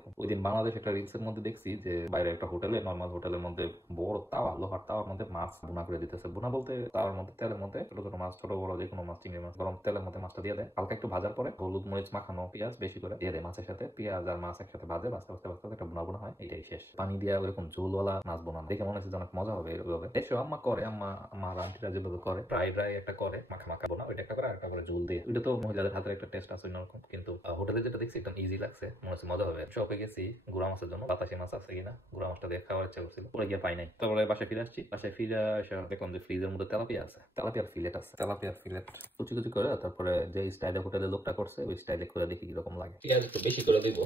আলাইকুম। ওই দিন বাংলাদেশ একটা রিলসের মধ্যে দেখছি যে বাইরে একটা হোটেলে, নর্মাল হোটেলের মধ্যে বড় তাওয়া, লোহার তাওয়ার মধ্যে মাছ বোনা করে দিতেছে। বোনা বলতে তাওয়ার মধ্যে তেলের মধ্যে ছোট ছোট মাছ, ছোট বড় যে কোনো মাছ, চিংড়ি মাছ গরম তেলের মধ্যে মাছটা দিয়ে দেয়। হালকা একটু ভাজার পরে হলুদ মরিচ মাখানো পেঁয়াজ বেশি করে দিয়ে দেয় মাছের সাথে। পেঁয়াজ আর মাছ একসাথে ভাজে, ভাজতে ভাজতে ভাজতে একটা বোনা বোনা হয়, এইটাই শেষ। পানি দিয়া ওইরকম ঝোলওয়ালা মাছ বোনা দেখে মনে হচ্ছে যে অনেক মজা হবে। এইভাবে এসব আম্মা করে, আমার আন্টিরা যেভাবে করে ফ্রাই ফ্রাই একটা করে মাখা মাখা বোনা, ওইটা একটা করে আর একটা করে ঝোল দিয়ে। ওইটা তো মহিলাদের হাতের একটা টেস্ট আছে অন্যরকম, কিন্তু হোটেলে যেটা দেখছি একদম ইজি লাগছে, মনে হচ্ছে মজা হবে। শপে গেছি গুড়া মাছের জন্য, বাতাসি মাছ আছে কিনা, গুড়া মাছটা দিয়ে খাওয়ার ইচ্ছা করছিল, পরে গিয়ে পাই নাই। তারপরে বাসায় ফিরে আসছি, বাসায় ফিরে এসে দেখলাম যে ফ্রিজের মধ্যে তেলাপিয়া আছে, তেলাপিয়ার ফিলেট আছে, তেলাপিয়ার ফিলেট কুচি কুচি করে তারপরে যে স্টাইলে হোটেলে লোকটা করছে ওই স্টাইলে করে দেখি কিরকম লাগে। পেঁয়াজ একটু বেশি করে দিব,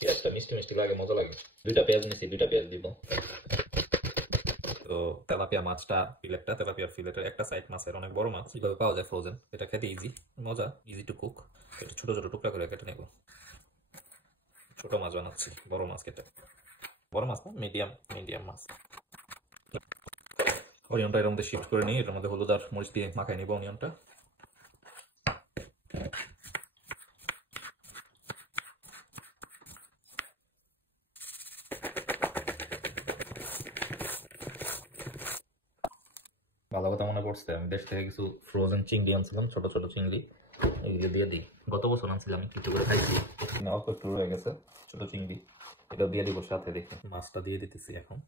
পেঁয়াজটা মিষ্টি মিষ্টি লাগে, মজা লাগে। দুইটা পেঁয়াজ নিছি, দুইটা পেঁয়াজ দিব। তো তেলাপিয়া মাছটা, ফিলেটটা, তেলাপিয়ার ফিলেটের একটা সাইড মাছের অনেক বড় মাছ যেভাবে পাওয়া যায় ফ্রোজেন, এটা খেতে ইজি, মজা, ইজি টু কুক। এটা ছোট ছোট টুকরা করে কেটে নেব। ছোট মাছ বানাচ্ছি, বড় মাছ কেটে, বড় মাছ না, মিডিয়াম মিডিয়াম মাছ। অনিয়নটা এর মধ্যে শিফট করে নিই, এটার মধ্যে হলুদ আর মরিচ দিয়ে মাখাই নিব অনিয়নটা। ভালো কথা মনে পড়ছে, আমি দেশ থেকে কিছু ফ্রোজেন চিংড়ি আনছিলাম, ছোট ছোট চিংড়ি, এগুলো দিয়ে দিই। গত বছর আনছিলাম, কিছু করে খাইছি, অল্প একটু রয়ে গেছে ছোট চিংড়ি, এটা দিয়ে দিব সাথে। দেখি মাছটা দিয়ে দিতেছি এখন।